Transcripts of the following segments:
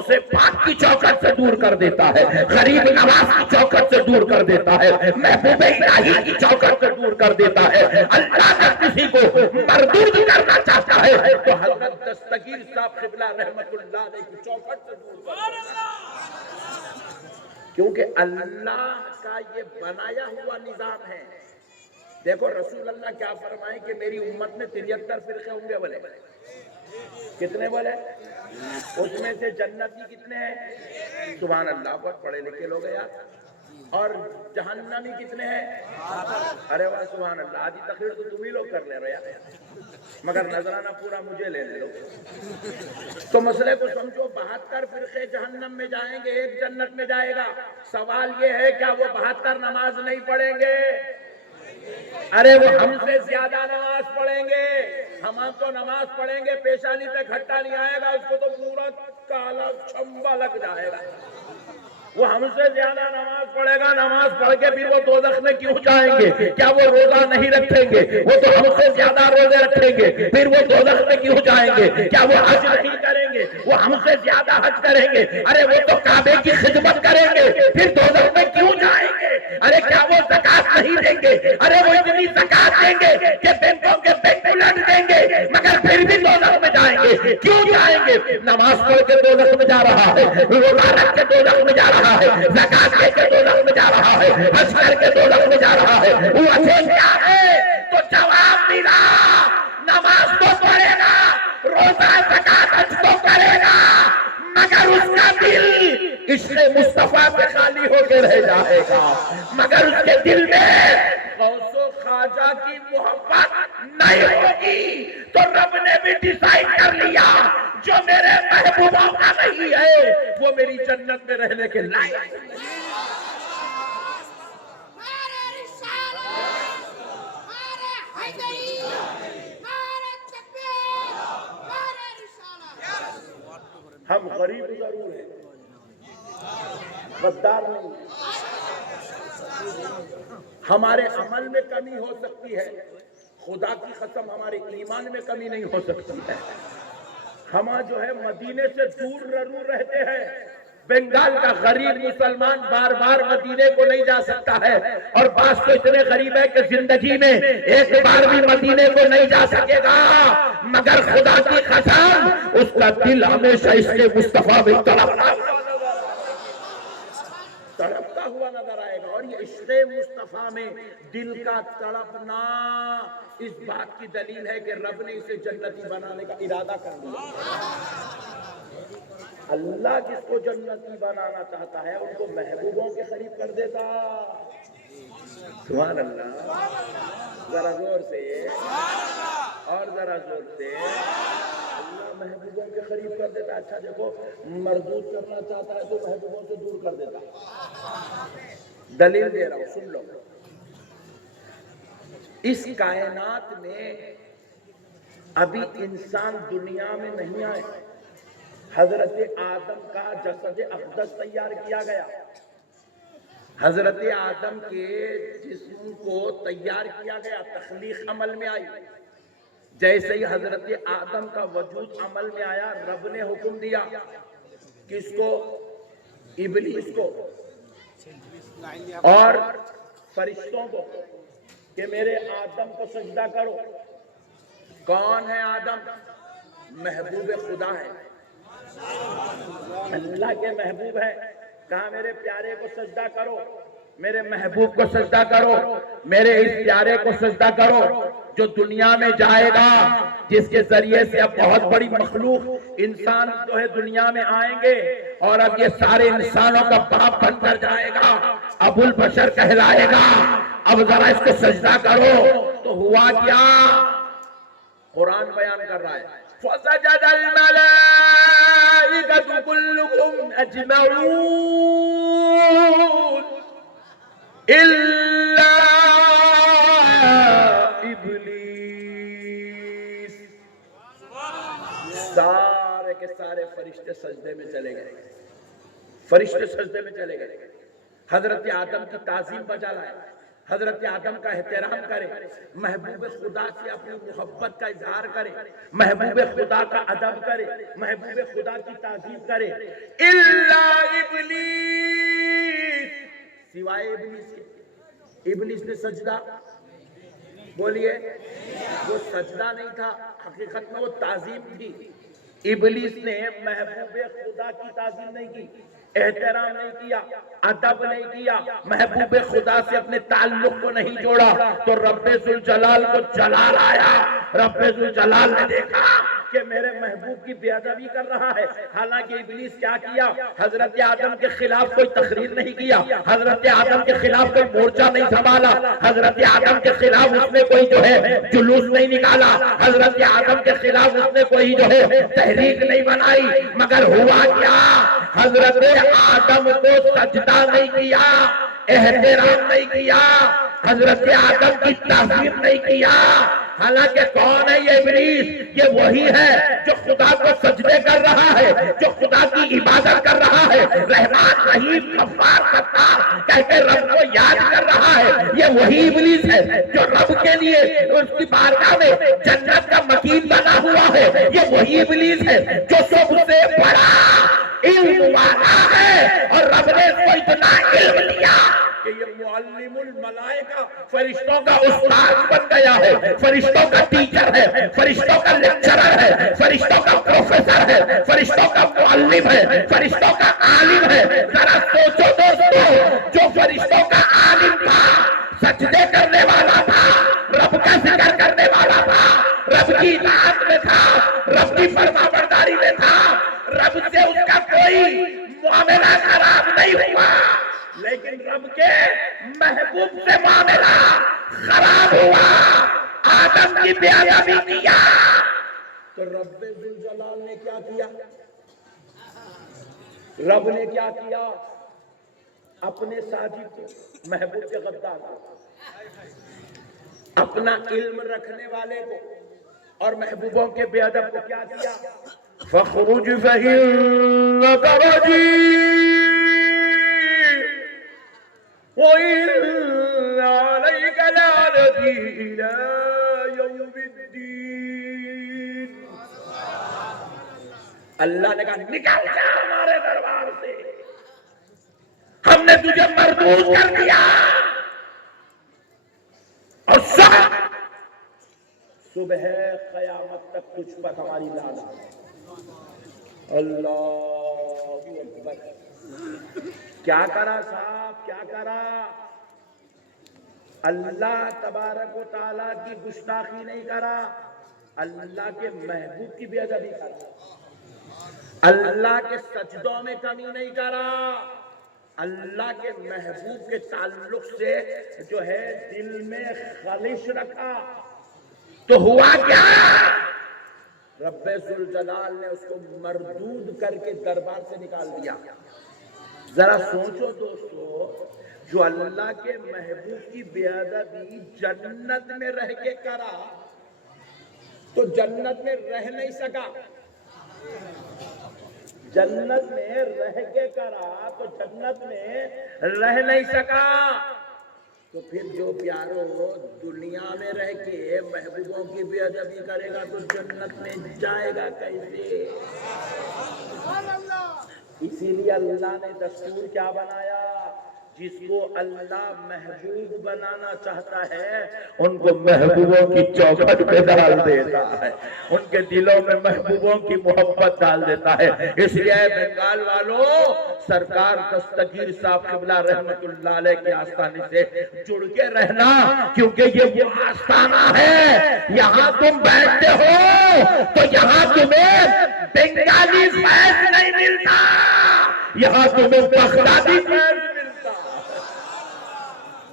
غوث پاک کی چوکھٹ سے دور کر دیتا ہے، غریب نواز کی چوکھٹ سے دور کر دیتا ہے، محبوب الہی کی چوکھٹ سے دور کر دیتا ہے۔ اللہ اگر کسی کو مردود کرنا چاہتا ہے تو حضرت دستگیر صاحب قبلہ رحمت اللہ علیہ کی چوکھٹ سے دور کر دیتا ہے، کیونکہ اللہ کا یہ بنایا ہوا نظام ہے۔ دیکھو رسول اللہ کیا فرمائے کہ میری امت میں 73 فرقے ہوں گے، بولے کتنے بولے؟ اس میں سے جنتی کتنے ہیں؟ سبحان اللہ، بہت پڑھے لکھے لوگ ہیں یار۔ اور جہنمی کتنے ہیں؟ ارے واہ سبحان اللہ، آدھی تقریر تو تم ہی لوگ کر لے رہے یار، مگر نذرانہ پورا مجھے لے لو۔ تو مسئلے کو سمجھو، 72 فرقے جہنم میں جائیں گے، ایک جنت میں جائے گا۔ سوال یہ ہے کیا وہ 72 نماز نہیں پڑھیں گے؟ ارے وہ ہم سے زیادہ نماز پڑھیں گے۔ ہم تو نماز پڑھیں گے، پیشانی پہ گھٹا نہیں آئے گا، اس کو تو پورا کالا چھمبا لگ جائے گا۔ وہ ہم سے زیادہ نماز پڑھے گا، نماز پڑھ کے پھر وہ دوزخ میں کیوں جائیں گے؟ کیا وہ روزہ نہیں رکھیں گے؟ وہ تو ہم سے زیادہ روزے رکھیں گے، پھر وہ دوزخ میں کیوں جائیں گے؟ کیا وہ حج نہیں کریں گے؟ وہ ہم سے زیادہ حج کریں گے، ارے وہ تو کعبے کی خدمت کریں گے، پھر دوزخ میں کیوں جائیں گے؟ ارے کیا وہ زکات نہیں دیں گے؟ ارے وہ اتنی زکات دیں گے کہ بینکوں کے بینک الٹ دیں گے، مگر پھر بھی دوزخ میں جائیں گے۔ کیوں جائیں گے؟ نماز پڑھ کے دوزخ میں جا رہا ہے، روزہ رکھ کے دوزخ میں جا رہا ہے، زکات دے کے دوزخ میں جا رہا ہے، حج کر کے دوزخ میں جا رہا ہے۔ وہ وجہ کیا ہے؟ تو جواب ملا، نماز تو پڑھے گا، روزہ زکات حج تو کرے گا، مگر اس کا دل عشق مصطفیٰ سے خالی ہو کے رہ جائے گا، مگر اس کے دل میں غوث و خواجہ کی محبت نہیں ہوگی۔ تو رب نے بھی ڈیسائیڈ کر لیا جو میرے محبوبوں کا نہیں ہے وہ میری جنت میں رہنے کے لائق نہیں۔ ہم غریب ضرور ہیں، غدار نہیں، ہمارے عمل میں کمی ہو سکتی ہے، خدا کی قسم ہمارے ایمان میں کمی نہیں ہو سکتی ہے۔ ہم جو ہے مدینے سے دور ضرور رہتے ہیں، بنگال کا غریب مسلمان بار بار مدینے کو نہیں جا سکتا ہے، اور بعض تو اتنے غریب ہے کہ زندگی میں ایک بار بھی مدینے کو نہیں جا سکے گا، مگر خدا کی قسم اس کا دل ہمیشہ عشق مصطفیٰ میں تڑپتا ہوا نظر آئے گا۔ اور یہ عشق مصطفیٰ میں دل کا تڑپنا اس بات کی دلیل ہے کہ رب نے اسے جنتی بنانے کا ارادہ کر لیا۔ اللہ جس کو جنتی بنانا چاہتا ہے ان کو محبوبوں کے قریب کر دیتا۔ سبحان اللہ، ذرا زور سے اور ذرا زور سے، اللہ محبوبوں کے قریب کر دیتا۔ اچھا دیکھو، مردود کرنا چاہتا ہے تو محبوبوں سے دور کر دیتا۔ دلیل دے رہا ہوں، سن لو۔ اس کائنات میں ابھی انسان دنیا میں نہیں آئے، حضرت آدم کا جسد اقدس تیار کیا گیا، حضرت آدم کے جسم کو تیار کیا گیا، تخلیق عمل میں آئی۔ جیسے ہی حضرت آدم کا وجود عمل میں آیا، رب نے حکم دیا کس کو؟ ابلیس کو اور فرشتوں کو کہ میرے آدم کو سجدہ کرو۔ کون ہے آدم؟ محبوب خدا ہے، اللہ کے محبوب ہے۔ کہا میرے پیارے کو سجدہ کرو، میرے محبوب کو سجدہ کرو، میرے اس پیارے کو سجدہ کرو جو دنیا میں جائے گا، جس کے ذریعے سے اب بہت بڑی مخلوق انسان جو ہے دنیا میں آئیں گے، اور اب یہ سارے انسانوں کا باپ بن کر جائے گا، ابو البشر کہلائے گا۔ اب ذرا اس کو سجدہ کرو۔ تو ہوا کیا؟ قرآن بیان کر رہا ہے، فَسَجَدَ الْمَلَائِكَةُ كُلُّهُمْ أَجْمَعُونَ إِلَّا إِبْلِيسَ۔ سارے کے سارے فرشتے سجدے میں چلے گئے، فرشتے سجدے میں چلے گئے۔ حضرت آدم کی تعظیم بجا لائے، حضرت آدم کا احترام کرے، محبوب خدا سے اپنی محبت کا اظہار کرے، محبوب خدا کا ادب کرے، محبوب خدا کی تعظیم کرے۔ الا ابلیس، سوائے ابلیس کے۔ ابلیس نے سجدہ، بولیے، وہ سجدہ نہیں تھا، حقیقت میں وہ تعظیم تھی۔ ابلیس نے محبوب خدا کی تعظیم نہیں کی، احترام نہیں کیا، ادب نہیں کیا، محبوب خدا سے اپنے تعلق کو نہیں جوڑا، تو رب ذوالجلال کو جلال آیا۔ رب ذوالجلال نے دیکھا کہ میرے محبوب کی بے ادبی کر رہا ہے۔ حالانکہ ابلیس کیا کیا؟ حضرت آدم کے خلاف کوئی تقریر نہیں کیا، حضرت آدم کے خلاف کوئی مورچہ نہیں سنبھالا، حضرت آدم کے خلاف اس نے کوئی جو ہے جلوس نہیں نکالا، حضرت آدم کے خلاف اس نے کوئی جو ہے تحریک نہیں بنائی، مگر ہوا کیا؟ حضرت آدم کو سجدہ نہیں کیا، احترام نہیں کیا، حضرت آدم کی تعظیم نہیں کیا۔ حالانکہ کون ہے یہ ابلیس؟ یہ وہی ہے جو خدا کو سجدے کر رہا ہے، جو خدا کی عبادت کر رہا ہے، رحمان رحیم غفار ستار کہہ کے رب کو یاد کر رہا ہے۔ یہ وہی ابلیس ہے جو رب کے لیے اس کی بارگاہ میں جنت کا مکین بنا ہوا ہے۔ یہ وہی ابلیس ہے جو سب سے بڑا علم والا ہے، اور رب نے اس کو اتنا علم دیا کہ یہ معلم الملائکہ، فرشتوں کا استاد بن گیا ہے، فرشتوں کا ٹیچر ہے، فرشتوں کا لیکچرر ہے، فرشتوں کا پروفیسر ہے، فرشتوں کا معلم ہے، فرشتوں کا عالم ہے۔ ذرا سوچو دوستو، جو فرشتوں کا عالم تھا، سجدے کرنے والا تھا، رب کا ذکر کرنے والا تھا، رب کی اطاعت میں تھا، رب کی فرما برداری میں تھا، رب سے اس کا کوئی معاملہ خراب نہیں ہوا، لیکن رب کے محبوب سے معاملہ خراب ہوا، آدم کی بے ادبی کیا، تو رب ذوالجلال نے کیا کیا؟ رب نے کیا کیا؟ اپنے ساجد کو، محبوب کے غدار کو، اپنا علم رکھنے والے کو اور محبوبوں کے بے ادب کو کیا کیا؟ فَخْرُجْ فَإِنَّكَ رَجِيمٌ وَإِنَّ عَلَيْكَ لَعْنَتِي إِلَىٰ يَوْمِ الدِّينِ۔ اللہ نے کہا نکل جا ہمارے دربار سے، ہم نے تجھے مردود کر دیا، اور صبح قیامت تک تجھ پر ہماری لعنت۔ اللہ اکبر، کیا کرا صاحب، کیا کرا؟ اللہ تبارک و تعالیٰ کی گستاخی نہیں کرا، اللہ کے محبوب کی بے ادبی کرا، اللہ کے سجدوں میں کمی نہیں کرا، اللہ کے محبوب کے تعلق سے جو ہے دل میں خلش رکھا، تو ہوا کیا؟ رب ذوالجلال نے اس کو مردود کر کے دربار سے نکال دیا۔ ذرا سوچو دوستو، جو اللہ کے محبوب کی بے ادبی جنت میں رہ کے کرا تو جنت میں رہ نہیں سکا، جنت میں رہ کے کرا تو جنت میں رہ نہیں سکا، تو پھر جو پیارو دنیا میں رہ کے محبوبوں کی بے ادبی کرے گا تو جنت میں جائے گا کیسے؟ اسی لیے اللہ نے دستور کیا بنایا؟ جس کو اللہ محبوب بنانا چاہتا ہے ان کو محبوبوں کی چوکھٹ پہ ڈال دیتا ہے، ان کے دلوں میں محبوبوں کی محبت ڈال دیتا ہے۔ اس لیے بنگال والوں، سرکار دستگیر صاحب قبلہ رحمت اللہ علیہ کے آستانے سے جڑ کے رہنا، کیونکہ یہ وہ آستانہ ہے، یہاں تم بیٹھتے ہو تو یہاں تمہیں بنگالی فیض نہیں ملتا، یہاں تمہیں بغدادی فیض ملتا،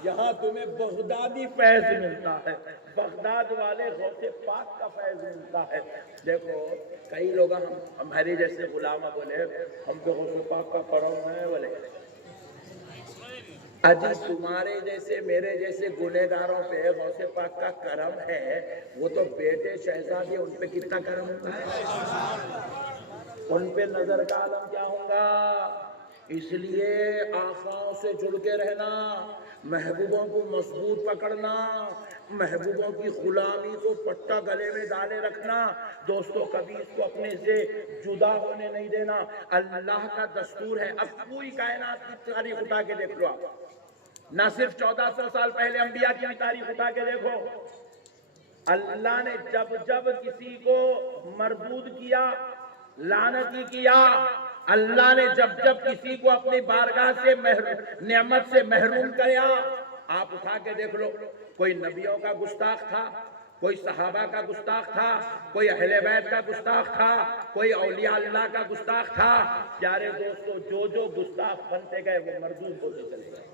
یہاں تمہیں بغدادی فیض ملتا ہے، بغداد والے غوث پاک کا فیض ملتا ہے۔ دیکھو کئی لوگ ہمارے جیسے غلامہ بولے ہم تو غوث پاک کا کرم ہے، بولے اجی تمہارے جیسے میرے جیسے گنہگاروں پہ غوث پاک کا کرم ہے، وہ تو بیٹے شہزادے ان پہ کتنا کرم ہوگا، ان پہ نظر کا عالم کیا ہوگا؟ اس لیے آقاؤں سے جڑ کے رہنا، محبوبوں کو مضبوط پکڑنا، محبوبوں کی غلامی کو پٹا گلے میں ڈالے رکھنا، دوستو کبھی اس کو اپنے سے جدا ہونے نہیں دینا۔ اللہ کا دستور ہے، اب پوری کائنات کی تاریخ اٹھا کے دیکھ لو آپ، نہ صرف 1400 سال پہلے انبیاء کی بھی تاریخ اٹھا کے دیکھو، اللہ نے جب جب کسی کو مردود کیا، لعنتی کیا، اللہ نے جب جب کسی کو اپنی بارگاہ سے نعمت سے محروم کیا، آپ اٹھا کے دیکھ لو، کوئی نبیوں کا گستاخ تھا، کوئی صحابہ کا گستاخ تھا، کوئی اہل بیت کا گستاخ تھا، کوئی اولیاء اللہ کا گستاخ تھا۔ پیارے دوستو، جو جو گستاخ بنتے گئے وہ مردود ہوتے چلے گئے۔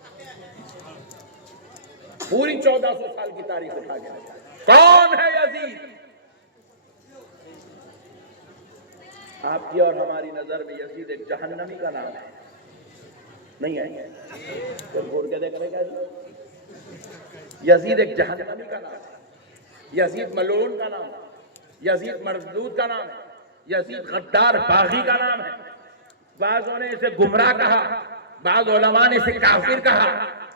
پوری 1400 سال کی تاریخ اٹھا کے دیکھو، کون ہے یزید؟ آپ کی اور ہماری نظر میں یزید ایک جہنمی کا نام ہے، نہیں ہے؟ تو گھور کے دیکھ رہے کیا جی؟ یزید ایک جہنمی کا نام ہے، یزید ملعون کا نام ہے، یزید مردود کا نام ہے، یزید غدار باغی کا نام ہے۔ بعضوں نے اسے گمراہ کہا، بعض علماء نے اسے کافر کہا،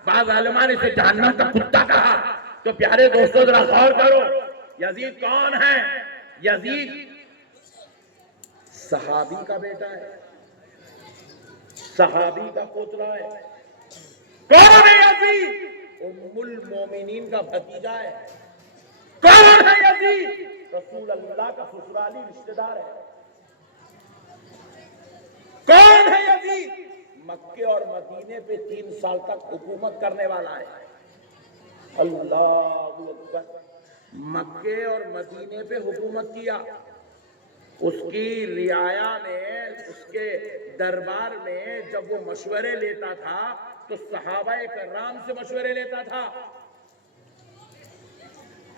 بعض علماء نے اسے جہنم کا کتا کہا۔ تو پیارے دوستو ذرا غور کرو، یزید کون ہے؟ یزید صحابی کا بیٹا ہے، صحابی کا پوترا ہے۔ کون ہے یزید؟ ام المومنین کا بھتیجا ہے۔ کون ہے یزید؟ رسول اللہ کا سسرالی رشتہ دار ہے۔ کون ہے یزید؟ مکے اور مدینے پہ 3 سال تک حکومت کرنے والا ہے۔ اللہ اکبر، مکے اور مدینے پہ حکومت کیا۔ اس کی رعایا نے، اس کے دربار میں جب وہ مشورے لیتا تھا تو صحابہ کرام سے مشورے لیتا تھا۔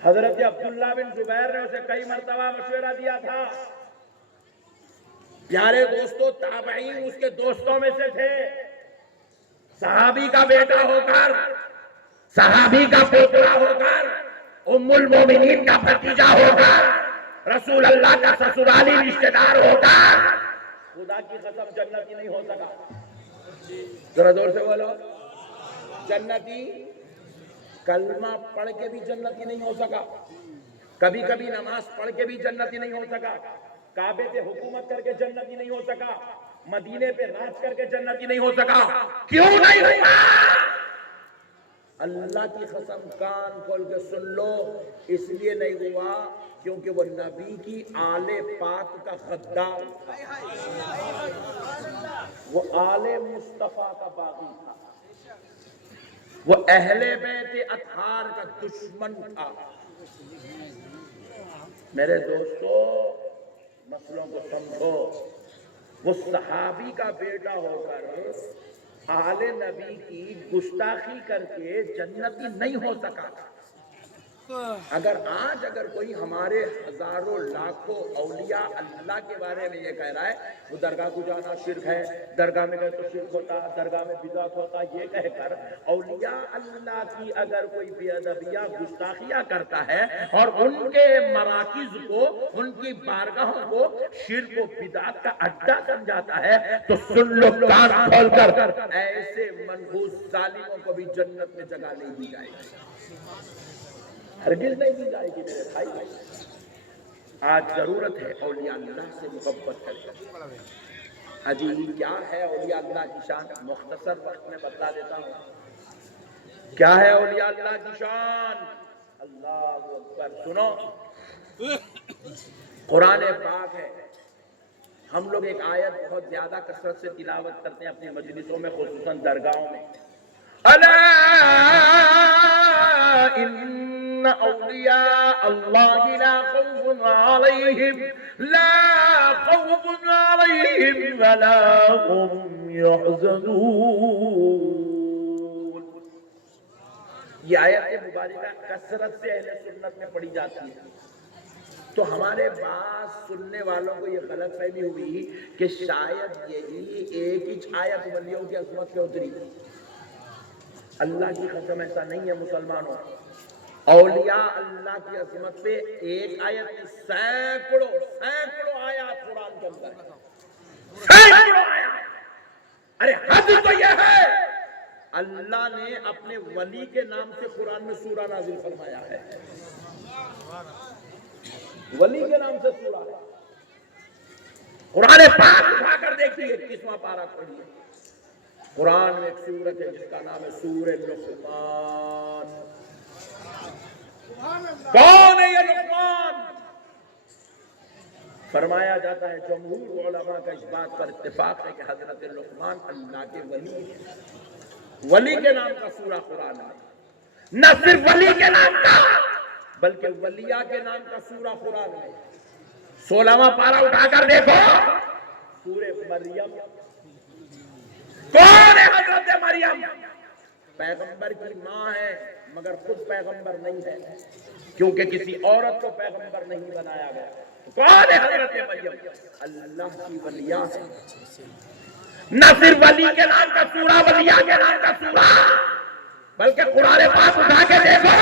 حضرت عبداللہ بن زبیر نے اسے کئی مرتبہ مشورہ دیا تھا۔ پیارے دوستو، تابعین اس کے دوستوں میں سے تھے۔ صحابی کا بیٹا ہو کر، صحابی کا پوترا ہو کر، ام المومنین کا بھتیجا ہو کر، رسول اللہ کا سسرالی رشتہ دار ہو کر، خدا کی قسم جنتی نہیں ہو سکا۔ ذرا زور سے بولو، جنتی کلمہ پڑھ کے بھی جنتی نہیں ہو سکا، کبھی کبھی نماز پڑھ کے بھی جنتی نہیں ہو سکا، کعبے پہ حکومت کر کے جنتی نہیں ہو سکا، مدینے پہ راج کر کے جنتی نہیں ہو سکا۔ کیوں نہیں ہوا؟ اللہ کی قسم کان کھول کے سن لو، اس لیے نہیں ہوا کیونکہ وہ نبی کی آل پاک کا غدار تھا، وہ آل مصطفیٰ کا باغی تھا، وہ اہل بیت اطہار کا دشمن تھا۔ میرے دوستو، مسئلوں کو سمجھو، وہ صحابی کا بیٹا ہو کر آل نبی کی گستاخی کر کے جنتی نہیں ہو سکا۔ اگر آج کوئی ہمارے ہزاروں لاکھوں اولیاء اللہ کے بارے میں یہ کہہ رہا ہے وہ درگاہ کو جانا شرک ہے، درگاہ میں گئے تو شرک ہوتا، درگاہ میں بدعت ہوتا، یہ کہہ کر اولیاء اللہ کی اگر کوئی بے ادبیاں گستاخیاں کرتا ہے اور ان کے مراکز کو، ان کی بارگاہوں کو شرک و بدعت کا اڈا سمجھاتا ہے تو سن لو کان کھول کر، ایسے منحوس ظالموں کو بھی جنت میں جگہ نہیں دی جائے گی، ہرگز نہیں دی جائے گی میرے بھائی۔ آج ضرورت ہے اولیاء اللہ سے محبت کریں۔ عجیب کیا ہے اولیاء اللہ کی شان، مختصر وقت میں بتا دیتا ہوں کیا ہے اولیاء اللہ کی شان۔ اللہ اکبر، سنو، قرآن پاک ہے، ہم لوگ ایک آیت بہت زیادہ کثرت سے تلاوت کرتے ہیں اپنی مجلسوں میں، خصوصاً درگاہوں میں۔ الا ان اولیاء اللہ لا خوف علیہم ولا هم يحزنون۔ یہ آیت مبارکہ کثرت سے اہل سنت میں پڑھی جاتی ہے، تو ہمارے بعض سننے والوں کو یہ غلط فہمی ہوئی کہ شاید یہی ایک ہی آیت ولیوں کی عظمت پہ اتری۔ اللہ کی قسم ایسا نہیں ہے مسلمانوں، اولیاء اللہ کی عظمت پہ ایک آیت نہیں، سینکڑوں آیات قرآن کے اندر ہے، سینکڑوں آیات۔ ارے حد تو یہ ہے اللہ نے اپنے ولی کے نام سے قرآن میں سورہ نازل فرمایا ہے، ولی کے نام سے سورہ ہے۔ قرآن پاک اٹھا کر دیکھیے 21واں پارہ پڑھیے، قرآن میں ایک سورت ہے جس کا نام ہے سورہ لقمان۔ کون ہے یہ لقمان؟ فرمایا جاتا ہے جمہور علماء کا اس بات پر اتفاق ہے کہ حضرت لقمان اللہ کے ولی ہیں۔ ولی کے نام کا سورہ قرآن ہے، نہ صرف ولی کے نام کا بلکہ ولیہ کے نام کا سورہ قرآن ہے۔ 16واں پارہ اٹھا کر دیکھو، سورہ مریم۔ کون ہے حضرت مریم؟ پیغمبر کی ماں ہے مگر خود پیغمبر نہیں ہے، کیونکہ کسی عورت کو پیغمبر نہیں بنایا گیا۔ کون ہے حضرت مریم؟ اللہ کی ولیہ ہے۔ نہ صرف ولی کے نام کا سورہ، ولیہ کے نام کا سورہ، بلکہ قرآن پاک اٹھا کے دیکھو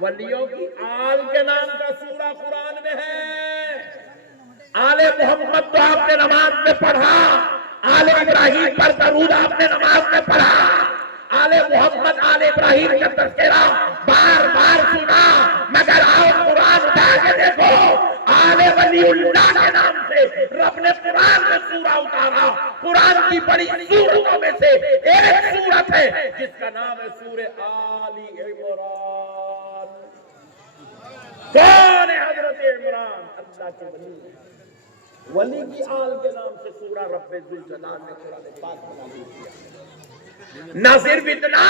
ولیوں کی آل کے نام کا سورہ قرآن میں ہے۔ آل محمد تو آپ نے نماز میں پڑھا، آل ابراہیم پر درود آپ نے نماز میں پڑھا، آل محمد آل ابراہیم کا تذکرہ بار بار سنا، مگر آؤ قرآن اٹھا کے دیکھو آل ولی اللہ کے نام سے رب نے قرآن میں سورہ اتارا۔ قرآن کی بڑی سورتوں میں سے ایک سورت ہے جس کا نام ہے سورہ آل عمران۔ کون ہے حضرت عمران؟ اللہ کے ولی، ولی کی آل کے نام سے سورہ رب ذوالجلال نے قرآن پاک میں نازل کیا۔ نہ صرف اتنا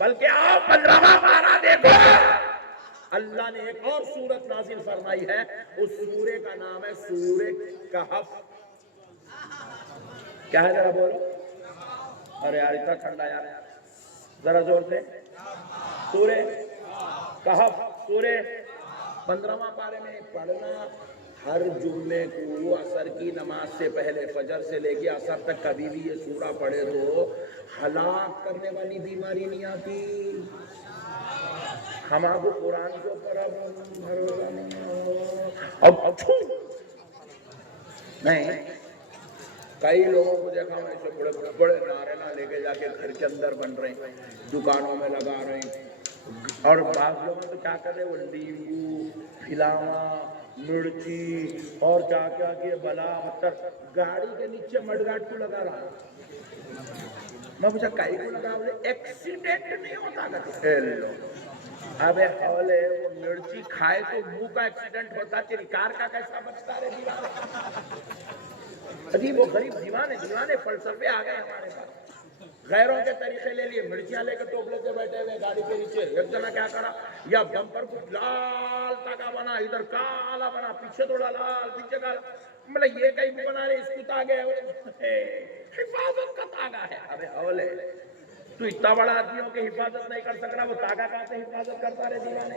بلکہ آؤ 15واں پارہ دیکھو، اللہ نے ایک اور سورت نازل فرمائی ہے، اس سورے کا نام ہے سورہ کہف۔ کیا ہے ذرا بولو؟ ارے یار اتنا ٹھنڈا یار، ذرا زور سے۔ سورہ کہف، سورہ 15واں پارے میں پڑھنا ہر جمعے کو عصر کی نماز سے پہلے، فجر سے لے کے عصر تک کبھی بھی یہ سورہ پڑھے تو ہلاک کرنے والی بیماری نہیں آتی۔ ہم آپ کو قرآن کے اوپر اب نہیں، کئی لوگوں کو دیکھا ہوں ایسے بڑے بڑے نعرے نہ لے کے جا کے گھر کے اندر بن رہے ہیں، دکانوں میں لگا رہے ہیں، اور بعض لوگوں تو کیا کر رہے ہیں، وہ لیمبو، پھلاوا، مرچی اور کیا کیا کہ بلا مطلب گاڑی کے نیچے مڈگاٹ کو لگا رہا ہے۔ میں پوچھا کئی کو لگا بولے ایکسیڈنٹ نہیں ہوتا کہ ابے حولے وہ مرچی کھائے تو منہ کا ایکسیڈنٹ ہوتا، تیری کار کا کیسا بچتا رہے دیوانے؟ عجیب و غریب دیوانے فلسفے آ گئے ہمارے پاس، غیروں کے طریقے لے لیے، مرچیاں لے کے ٹوپلے سے بیٹھے ہوئے گاڑی کے نیچے، ایک جنا کیا کرا یا بمپر کو لال تاگا بنا، ادھر کالا بنا، پیچھے تھوڑا لال، پیچھے کالا، مطلب یہ کہیں بھی بنا رہے، اس کو تاگے حفاظت کا تاگا ہے۔ ابے حولے تو اتنا بڑا آدمی ہو کہ حفاظت نہیں کر سک رہا، وہ تاگا کہاں سے حفاظت کرتا رہے دیوانے؟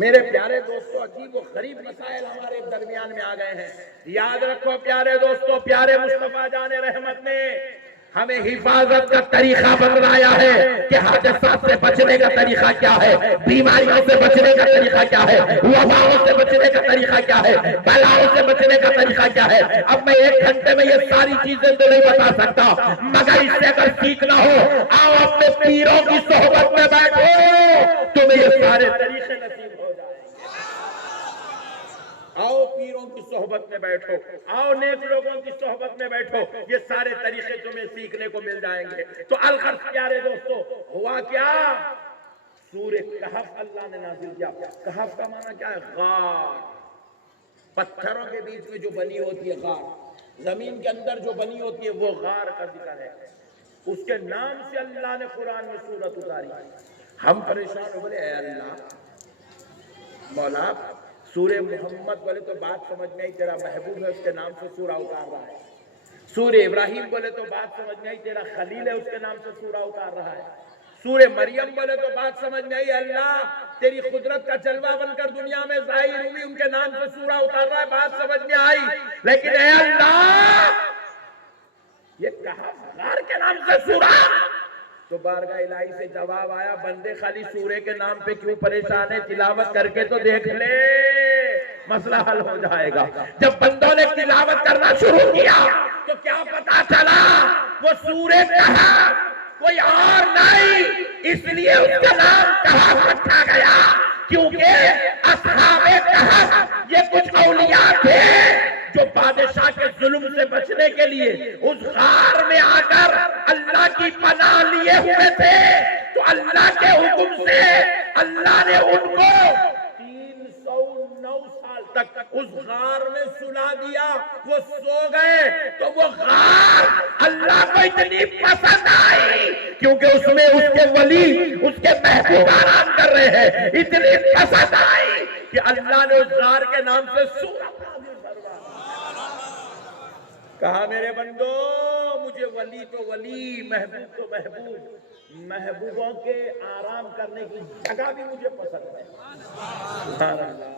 میرے پیارے دوستو، عجیب و غریب مسائل ہمارے درمیان میں آ گئے ہیں۔ یاد رکھو پیارے دوستو، پیارے مصطفیٰ جان رحمت نے ہمیں حفاظت کا طریقہ بتلایا ہے کہ حادثات سے بچنے کا طریقہ کیا ہے، بیماریوں سے بچنے کا طریقہ کیا ہے، وباؤں سے بچنے کا طریقہ کیا ہے، بلاؤں سے بچنے کا طریقہ کیا ہے۔ اب میں 1 گھنٹے میں یہ ساری چیزیں تو نہیں بتا سکتا، مگر اس سے اگر سیکھنا ہو آؤ اپنے پیروں کی صحبت میں بیٹھو، تمہیں یہ سارے طریقے نصیب ہو جائیں۔ آؤ پیروں کی صحبت میں بیٹھو، آؤ نیک لوگوں کی صحبت میں بیٹھو، یہ سارے طریقے تمہیں سیکھنے کو مل جائیں گے۔ تو الغرض پیارے دوستو، ہوا کیا؟ سورہ کہف اللہ نے نازل کیا۔ کہف کا معنی کیا ہے؟ غار، پتھروں کے بیچ میں جو بنی ہوتی ہے غار، زمین کے اندر جو بنی ہوتی ہے وہ غار کا ذکر ہے۔ اس کے نام سے اللہ نے قرآن میں سورت اتاری۔ ہم پریشان ہو بولے اے اللہ مولا، سورہ محمد بولے تو بات سمجھ میں آئی، تیرا محبوب ہے اس کے نام سے سورہ اتار رہا ہے۔ سورہ ابراہیم بولے تو بات سمجھ میں آئی، تیرا خلیل ہے اس کے نام سے سورہ اتار رہا ہے۔ سورہ مریم بولے تو بات سمجھ میں آئی، اللہ تیری قدرت کا جلوہ بن کر دنیا میں ظاہر ہوئی، ان کے نام سے سورہ اتار رہا ہے، بات سمجھ میں آئی۔ لیکن اے اللہ یہ کہف غار کے نام سے سورہ، تو بارگاہ الہی سے جواب آیا، بندے خالی سورے کے نام پہ کیوں پریشان ہے، تلاوت کر کے تو دیکھ لے، مسئلہ حل ہو جائے گا۔ جب بندوں نے تلاوت کرنا شروع کیا تو کیا پتا چلا وہ سورہ کہف کوئی اور نہیں، اس لیے اس کا نام کہف رکھا گیا، کیونکہ اصحاب کہف یہ کچھ اولیاء تھے جو بادشاہ کے ظلم سے بچنے کے لیے اس غار میں آ کر اللہ کی پناہ لیے ہوئے تھے، تو اللہ کے حکم سے اللہ نے ان کو 309 سال تک اس غار میں سلا دیا، وہ سو گئے، تو وہ غار اللہ کو اتنی پسند آئی کیونکہ اس میں اس کے ولی اس کے محبوب آرام کر رہے ہیں، اتنی پسند آئی کہ اللہ نے اس غار کے نام سے سورت نازل فرمائی۔ کہا میرے بندو مجھے ولی تو ولی، محبوب تو محبوب، محبوبوں کے آرام کرنے کی جگہ بھی مجھے پسند ہے۔ سبحان اللہ۔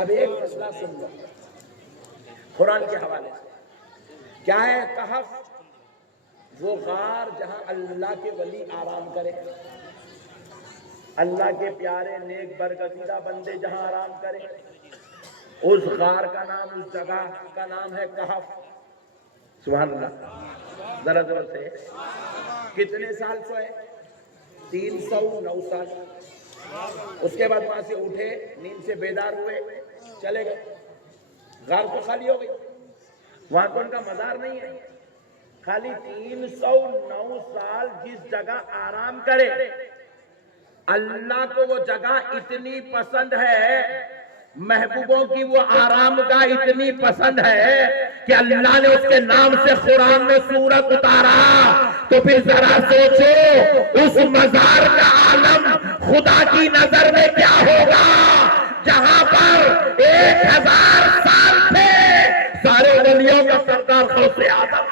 اب ایک مسئلہ سن لو قرآن کے حوالے سے، کیا ہے کہف؟ وہ غار جہاں اللہ کے ولی آرام کرے، اللہ کے پیارے نیک برگزیدہ بندے جہاں آرام کرے، اس غار کا نام، اس جگہ کا نام ہے کہف۔ سبحان اللہ۔ ذرا ذرا سے کتنے سال سوئے؟ 309 سال۔ اس کے بعد وہاں سے اٹھے، نیند سے بیدار ہوئے، چلے گئے، غار تو خالی ہو گئی، وہاں تو ان کا مزار نہیں ہے، خالی 309 سال جس جگہ آرام کرے، اللہ کو وہ جگہ اتنی پسند ہے، محبوبوں کی وہ آرام گاہ اتنی پسند ہے کہ اللہ نے اس کے نام سے قرآن میں سورت اتارا۔ تو پھر ذرا سوچو اس مزار کا عالم خدا کی نظر میں کیا ہوگا، جہاں پر 1000 سال سے سارے ولیوں کا سردار غوث اعظم،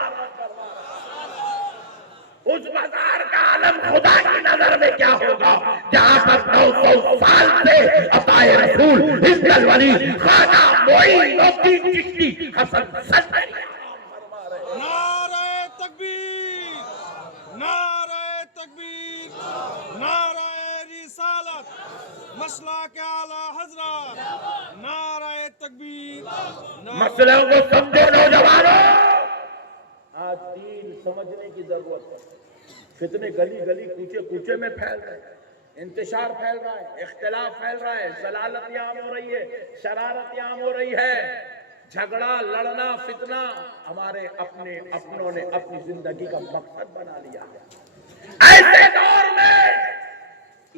اس مزار کا عالم خدا کی نظر میں کیا ہوگا، جہاں پر 900 سال سے عطائے رسول ہند الولی خواجہ معین الدین چشتی حسن سنجری نعرہ تکبیر، نعرہ تکبیر، نعرہ رسالت، مسلک اعلی حضرت، نعرہ تکبیر۔ مسئلوں کو سمجھو نوجوانوں، آج دین سمجھنے کی ضرورت ہے۔ فتنے گلی گلی کوچے کوچے میں پھیل رہے ہیں، انتشار پھیل رہا ہے، اختلاف پھیل رہا ہے، ضلالت عام ہو رہی ہے، شرارت عام ہو رہی ہے، جھگڑا لڑنا فتنہ ہمارے اپنوں نے اپنی زندگی کا مقصد بنا لیا ہے۔ ایسے دور میں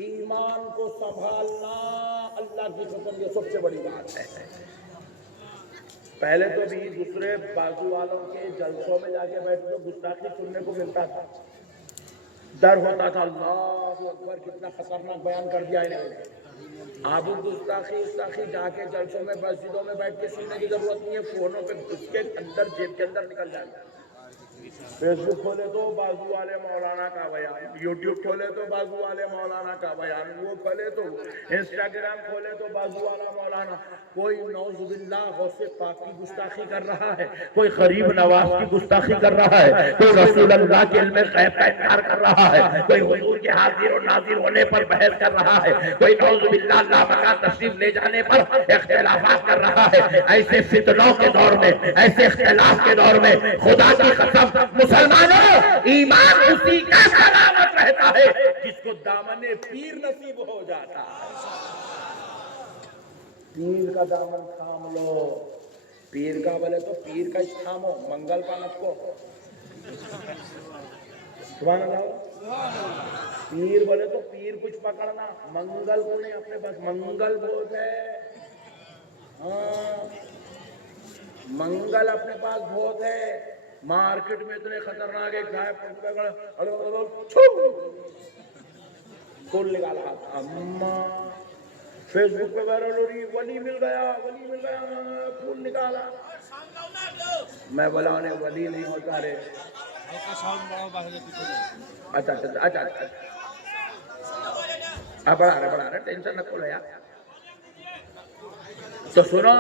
ایمان کو سنبھالنا اللہ کی قسم یہ سب سے بڑی بات ہے۔ پہلے تو بھی دوسرے بازو والوں کے جلسوں میں جا کے بیٹھ کے گستاخی سننے کو ملتا تھا، ڈر ہوتا تھا، اللہ اکبر کتنا خطرناک بیان کر دیا انہیں۔ اب گستاخی جا کے جلسوں میں مسجدوں میں بیٹھ کے سننے کی ضرورت نہیں ہے، فونوں پہ اس کے اندر جیب کے اندر نکل جائے گا۔ فیس بک کھولے تو بازو والے مولانا کا بیان، یوٹیوب کھولے تو بازو والے مولانا کا بیان، وہ کھولے تو انسٹاگرام کھولے تو بازو والا مولانا، کوئی نعوذ باللہ غوث پاک کی گستاخی کر رہا ہے، کوئی غریب نواز کی گستاخی کر رہا ہے، کوئی رسول اللہ کے علم غیب کا انکار کر رہا ہے، کوئی حضور کے حاضر و ناظر ہونے پر بحث کر رہا ہے، کوئی نعوذ باللہ اللہ مکان تشریف لے جانے پر اختلافات کر رہا ہے۔ ایسے فتنوں کے دور میں، ایسے اختلاف کے دور میں خدا کی قسم مسلمانوں، ایمان اسی کا سلامت رہتا ہے جس کو دامن پیر نصیب ہو جاتا ہے۔ پیر کا دامن تھام لو، پیر کا بولے تو پیر کا تھامو، منگل پانت کو سبحان اللہ، پیر بولے تو پیر کچھ پکڑنا، منگل کو نہیں، اپنے پاس منگل بہت ہے، ہاں منگل اپنے پاس بہت ہے۔ مارکیٹ میں اتنے خطرناک ایک گائے پھول نکالا ہاتھ، اما فیس بک پہ وائرل ہو رہی، ولی مل گیا، ولی مل گیا، پھول نکالا۔ میں بولا انہیں ولی نہیں ہوتا رے، اچھا بڑھا رہے ٹینشن نہ کھولو یار۔ تو سنو،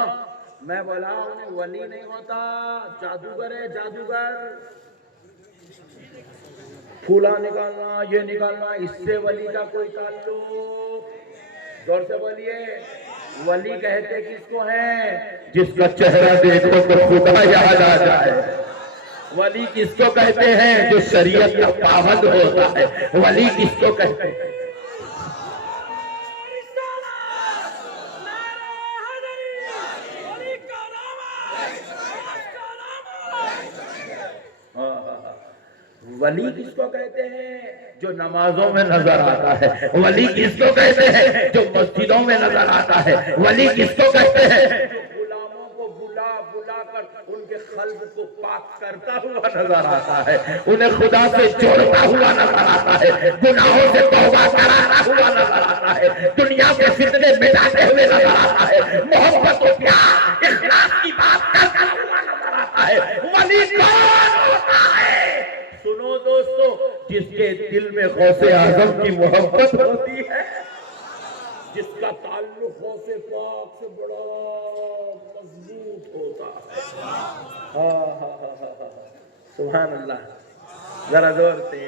میں بولا انہیں ولی نہیں ہوتا، جادوگر ہے، جادوگر، پھولا نکالنا، یہ نکالنا، اس سے ولی کا کوئی تعلق زور سے بولیے. ولی کہتے کس کو ہیں؟ جس کا چہرہ دیکھو تو خدا یاد آ جائے. ولی کس کو کہتے ہیں؟ جو شریعت کا پابند ہوتا ہے. ولی کس کو کہتے ہیں؟ ولی کس کو کہتے ہیں؟ جو نمازوں میں نظر آتا ہے. ولی کس کو کہتے ہیں؟ جو مسجدوں میں نظر آتا ہے. ولی کس کو کہتے ہیں؟ جو غلاموں کو بلا بلا کر ان کے قلب کو پاک کرتا ہوا نظر آتا ہے. انہیں خدا سے جوڑتا ہوا نظر آتا ہے. گناہوں سے توبہ کراتا ہوا نظر آتا ہے. دنیا کے فتنے مٹاتے ہوئے نظر آتا ہے. محبت و پیار اخلاص کی بات کرتا ہوا نظر آتا ہے. ولی کون ہوتا ہے؟ سنو دوستو، جس کے دل میں غوث اعظم کی محبت ہوتی ہے، جس کا تعلق غوث پاک سے بڑا مضبوط ہوتا ہے. سبحان اللہ. ذرا زور سے.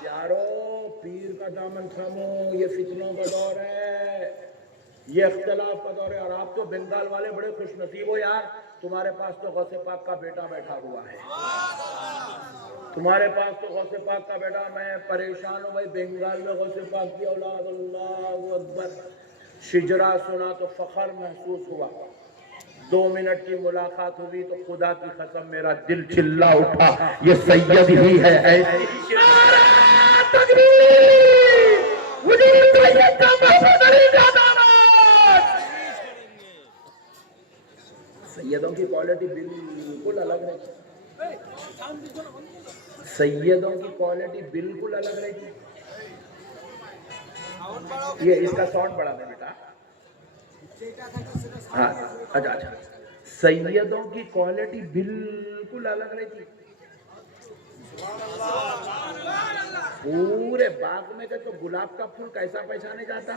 پیارو، پیر کا دامن تھامو. یہ فتنوں کا دور ہے، یہ اختلاف کا دور ہے. اور آپ تو بنگال والے بڑے خوش نصیب ہو یار. تمہارے پاس تو غوث پاک کا بیٹا بیٹھا ہوا ہے. تمہارے پاس تو غوث پاک کا بیٹا. میں پریشان ہوں بھائی، بنگال میں غوث پاک کی اولاد. اللہ اکبر. شجرا سنا تو فخر محسوس ہوا. 2 منٹ کی ملاقات ہوئی تو خدا کی قسم میرا دل چلا اٹھا. یہ سید ہی ہے. ایسی سیدوں کی کوالٹی بالکل الگ رہتی. سیدوں کی کوالٹی بالکل الگ رہتی. یہ اس کا ساؤنڈ بڑا ہے بیٹا. ہاں اچھا اچھا. سیدوں کی کوالٹی بالکل الگ رہتی. پورے باغ میں تو گلاب کا پھول کیسا پہچانے جاتا؟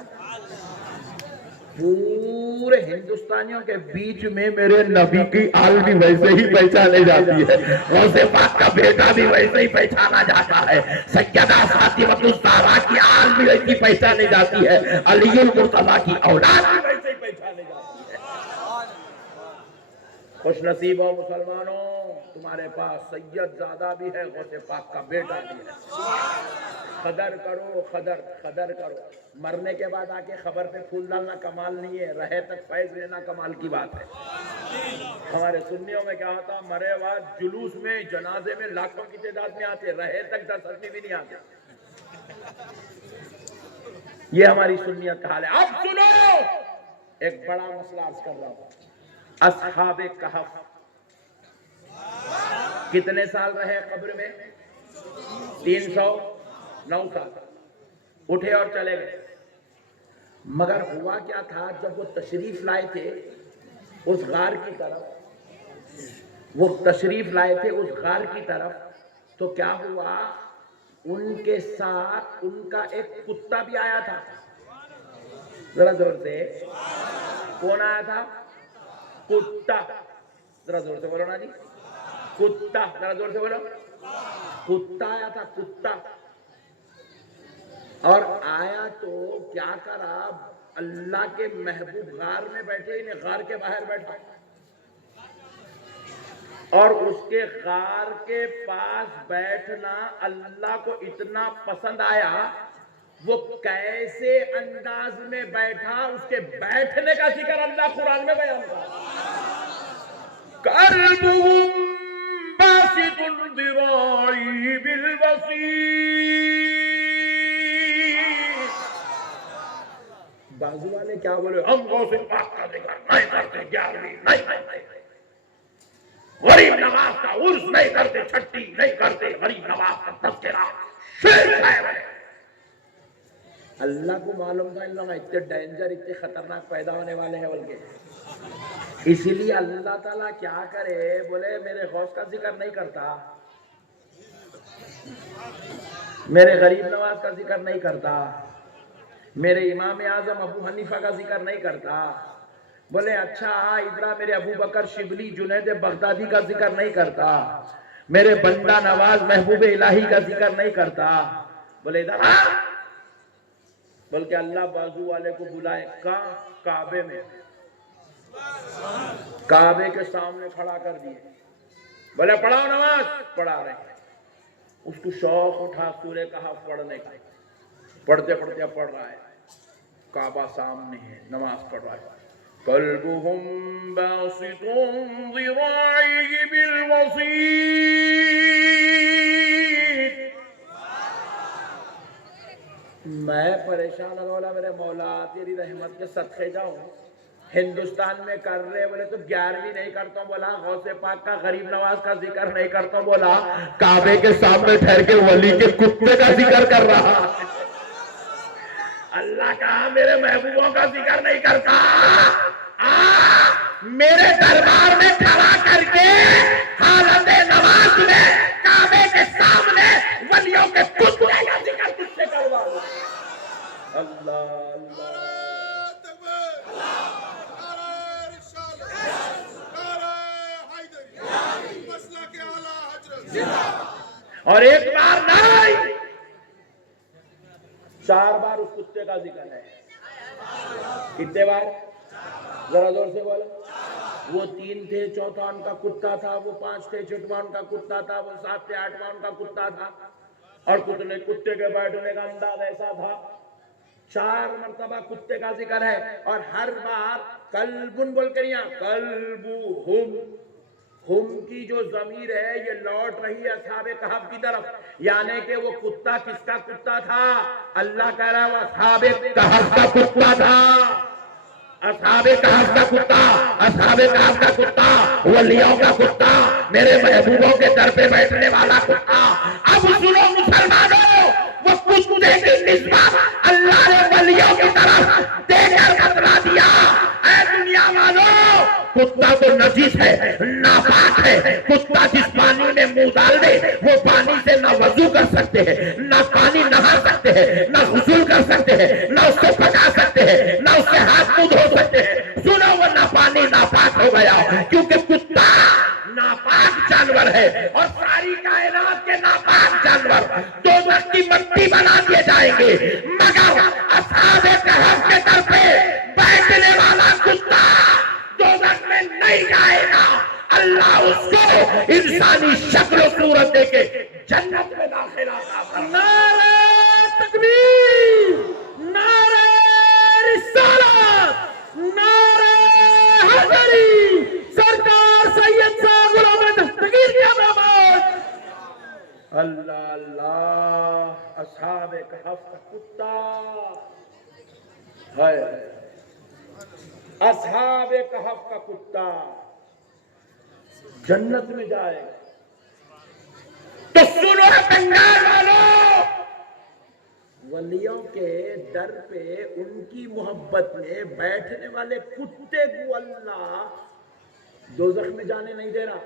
پورے ہندوستانیوں کے بیچ میں میرے نبی کی آل بھی ویسے ہی پہچانے جاتی ہے. غوث پاک کا بیٹا بھی ویسے ہی پہچانا جاتا ہے. سیدہ فاطمہ الزہرا کی آل بھی ویسے ہی پہچانے جاتی ہے. علی المرتضیٰ کی اولاد بھی ویسے ہی پہچانے جاتی ہے. خوش نصیب ہو مسلمانوں، تمہارے پاس سید زادہ بھی ہے، غوث پاک کا بیٹا بھی ہے. قدر کرو، قدر کرو. مرنے کے بعد آ کے خبر پہ پھول ڈالنا کمال نہیں ہے، رہے تک فیض لینا کمال کی بات ہے. ہمارے سنیوں میں کیا ہوتا، مرے بعد جلوس میں جنازے میں لاکھوں کی تعداد میں آتے، رہے تک 10 آدمی بھی نہیں آتے. یہ ہماری سنیت کا حال ہے. اب سنو، ایک بڑا مسئلہ عرض کر رہا ہوں. اصحاب کہف کتنے سال رہے قبر میں؟ 309 سال. اٹھے اور چلے گئے. مگر ہوا کیا تھا، جب وہ تشریف لائے تھے اس غار کی طرف، تو کیا ہوا، ان کے ساتھ ان کا ایک کتا بھی آیا تھا. ذرا زور سے. کون آیا تھا؟ کتا. ذرا زور سے بولو نا جی. کتا. ذرا زور سے بولو. کتا آیا تھا، کتا. اور آیا تو کیا کرا، اللہ کے محبوب غار میں بیٹھے، انہیں غار کے باہر بیٹھا، اور اس کے غار کے پاس بیٹھنا اللہ کو اتنا پسند آیا، وہ کیسے انداز میں بیٹھا، اس کے بیٹھنے کا ذکر اللہ قرآن میں بیان کرتا. قلبهم باسط ذراعی بالوسیط. بازو والے کیا بولے، ہم غوث پاک کا ذکر نہیں کرتے، 11ویں نہیں، غریب نواز کا عرس نہیں کرتے، چھٹی نہیں کرتے، غریب نواز کا تذکرہ شرک ہے. اللہ کو معلوم تھا ان لوگ اتنے ڈینجر، اتنے خطرناک پیدا ہونے والے ہیں بلکہ. اسی لیے اللہ تعالیٰ کیا کرے، بولے میرے غوث کا ذکر نہیں کرتا، میرے غریب نواز کا ذکر نہیں کرتا، میرے امام اعظم ابو حنیفہ کا ذکر نہیں کرتا. بولے اچھا ادھر میرے ابو بکر شبلی جنید بغدادی کا ذکر نہیں کرتا، میرے بندہ نواز محبوب الہی کا ذکر نہیں کرتا. بولے ادھر بلکہ اللہ بازو والے کو بلائے کہاں؟ کعبے میں، کعبے کے سامنے کھڑا کر دیے، بولے پڑھاؤ نماز، پڑھا رہے ہیں، اس کو شوق اٹھا سورہ کہف پڑھنے کا، پڑھتے پڑھتے پڑھ رہا ہے، کعبہ سامنے ہے، نماز پڑھ رہا ہے، قلبهم باسط ذراعيه بالوسيط، میں پریشان ہو گیا، میرے مولا تیری رحمت کے صدقے جاؤں، ہندوستان میں کر رہے بولے تو 11ویں نہیں کرتا ہوں، بولا غوث پاک کا غریب نواز کا ذکر نہیں کرتا ہوں، بولا کعبے کے سامنے ٹھہر کے ولی کے کتے کا ذکر کر رہا، اللہ کہا میرے محبوبوں کا ذکر نہیں کرتا، میرے دربار میں کھڑا کر کے حالت نماز میں کعبے کے سامنے ولیوں کے کتے کا ذکر کس سے کروا دوں؟ اللہ اللہ، اور ایک بار نہیں 4 بار اس کتے کا ذکر ہے، کتنے بار؟ ذرا زور سے بولو، وہ 3 تھے، چوتھا ان کا کتا تھا، وہ 5 تھے، چھٹواں ان کا کتا تھا، وہ 7 تھے، 8واں ان کا کتا تھا، اور کتے کے بیٹھنے کا انداز ایسا تھا، 4 مرتبہ کتے کا ذکر ہے، اور ہر بار قلبن بول کر یہاں قلبہم، ہم کی جو ضمیر ہے یہ لوٹ رہی ہے اصحاب کہف کی طرف، یعنی کہ وہ کتا کس کا کتا تھا؟ اللہ کہہ رہا ہے وہ اصحاب کہف کا کتا تھا، اصحاب کہف کا کتا، اصحاب کہف کا کتا، ولیوں کا کتا، میرے محبوبوں کے در پہ بیٹھنے والا کتا۔ اب سنو مسلمانوں، وہ کتے کی نسبت اللہ نے ولیوں کی طرف دے کر بتلا دیا، اے دنیا والوں، کتا تو نجس ہے، ناپاک ہے، کتا جس پانی میں منہ ڈال دے وہ پانی سے نہ وضو کر سکتے ہیں، نہ پانی نہا سکتے ہیں، نہ غسل کر سکتے ہیں، نہ اس سے پکا سکتے ہیں، نہ اس سے ہاتھ منہ دھو سکتے ہیں، سنو وہ نہ پانی ناپاک ہو گیا، کیونکہ کتا ناپاک جانور ہے، اور ساری کائنات کے ناپاک جانور دوزخ کی مٹی بنا دیے جائیں گے، مگر اصحاب کہف کے در پہ بیٹھنے والا کتا دوزخ میں نہیں جائے گا، اللہ اس کو انسانی شکل و صورت دے کے جنت میں داخل عطا فرمائے۔ نعرہ تکبیر، نعرہ رسالت، نعرہ حیدری، سرکار سید صاحب غلام دستگیر کی آباد۔ اللہ اللہ، اصحاب کہف کا کتا ہے، اصحاب کہف کا کتا جنت میں جائے، تو سنو بنگال والوں، ولیوں کے در پہ ان کی محبت میں بیٹھنے والے کتے کو اللہ دوزخ میں جانے نہیں دے رہا۔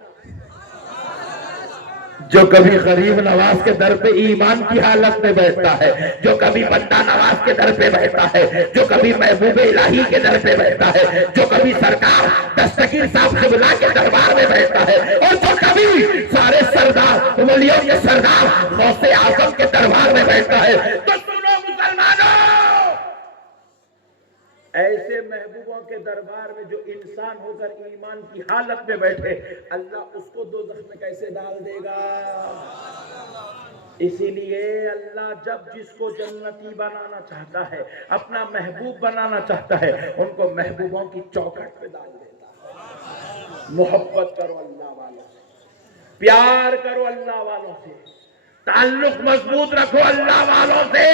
جو کبھی غریب نواز کے در پہ ایمان کی حالت میں بیٹھتا ہے، جو کبھی بندہ نواز کے در پہ بیٹھتا ہے، جو کبھی محبوب الہی کے در پہ بیٹھتا ہے، جو کبھی سرکار دستگیر صاحب قبلہ کے دربار میں بیٹھتا ہے، اور جو کبھی سارے سردار ولیوں کے سردار غوث اعظم کے دربار میں بیٹھتا ہے، تو سنو مسلمانوں، ایسے محبوبوں کے دربار میں جو انسان ہو کر ایمان کی حالت میں بیٹھے، اللہ اس کو دوزخ میں کیسے ڈال دے گا؟ اسی لیے اللہ جب جس کو جنتی بنانا چاہتا ہے، اپنا محبوب بنانا چاہتا ہے، ان کو محبوبوں کی چوکھٹ پہ ڈال دیتا ہے۔ محبت کرو اللہ والوں سے، پیار کرو اللہ والوں سے، تعلق مضبوط رکھو اللہ والوں سے،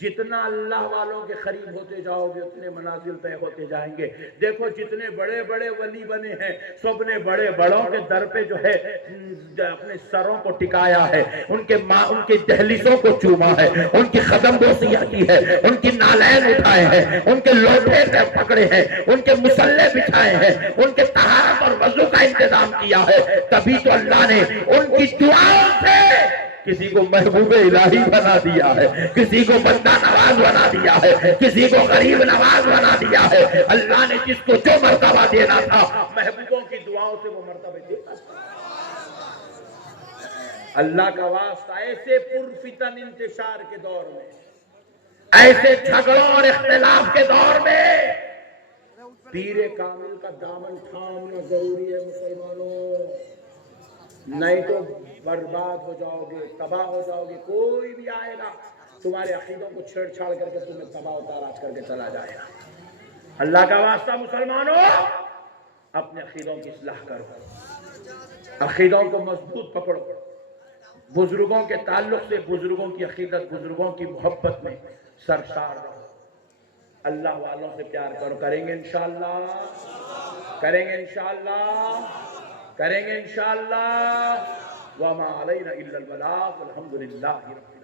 جتنا اللہ والوں کے قریب ہوتے جاؤ گے اتنے منازل طے ہوتے جائیں گے۔ دیکھو جتنے بڑے بڑے ولی بنے ہیں، سب نے بڑے بڑوں کے در پہ جو ہے اپنے سروں کو ٹکایا ہے، ان کے دہلیزوں کو چوما ہے، ان کی قدم بوسیاں کی ہے، ان کی نالین اٹھائے ہیں، ان کے لوٹے سے پکڑے ہیں، ان کے مسلح بچھائے ہیں، ان کے طہارت اور وضو کا انتظام کیا ہے، تبھی تو اللہ نے ان کی دعاؤں سے کسی کو محبوب الہی بنا دیا ہے، کسی کو بندہ نواز بنا دیا ہے، کسی کو غریب نواز بنا دیا ہے۔ اللہ نے جس کو جو مرتبہ دینا تھا محبوبوں کی دعاؤں سے وہ مرتبہ دیتا تھا۔ اللہ کا واسطہ ایسے پرفتن انتشار کے دور میں ایسے جھگڑوں اور اختلاف کے دور میں پیر کامل کا دامن تھامنا ضروری ہے مسلمانوں، نہیں تو برباد ہو جاؤ گے، تباہ ہو جاؤ گے۔ کوئی بھی آئے گا تمہارے عقیدوں کو چھیڑ چھاڑ کر کے تمہیں تباہ و تاراج کر کے چلا جائے گا۔ اللہ کا واسطہ مسلمانوں، اپنے عقیدوں کی اصلاح کرو، عقیدوں کو مضبوط پکڑو، بزرگوں کے تعلق سے بزرگوں کی عقیدت، بزرگوں کی محبت میں سرشار رہو، اللہ والوں سے پیار کرو۔ کریں گے انشاءاللہ، کریں گے انشاءاللہ، کریں گے انشاءاللہ۔ وما علینا الا البلاغ والحمد للہ رب